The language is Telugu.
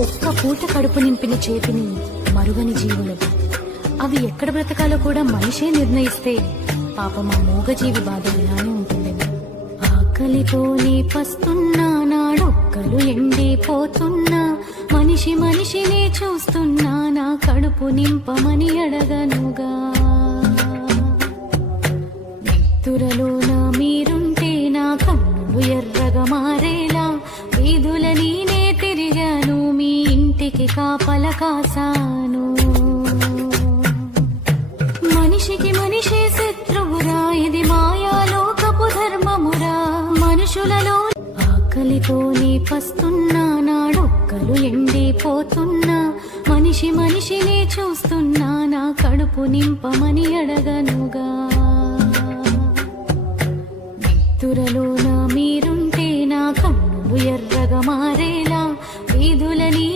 ఒక్క పూట కడుపు నింపిన చేతిని మరుగని జీవులు. అవి ఎక్కడ బ్రతకాలో కూడా మనిషే నిర్ణయిస్తే పాపం ఆ మూగజీవి బాధ ఇలానే ఉంటుందేమో. ఆకలితోనే పస్తున్నా, నాడొక్కలు ఎండిపోతున్నా, మనిషి మనిషినే చూస్తున్నా, నా కడుపు నింపమని అడగనుగా. నిద్దురలోన మీరుంటే నా కన్నులు ఎర్రగా మారేలా, వీధుల నేనే తిరిగాను, మీ ఇంటికి కాపల కాసాను. మనిషికి మనిషే శత్రువురా, ఇది మాయాలోకపు ధర్మమురా. మనుషులలో ఆకలితోనే పస్తున్నా, నాడొక్కలు ఎండిపోతున్నా, మనిషి మనిషినే చూస్తున్నా, నా కడుపు నింపమని అడగనుగా. నిద్దురలోన మీరుంటే నా కన్నులు ఎర్రగా మారేలా, వీధులని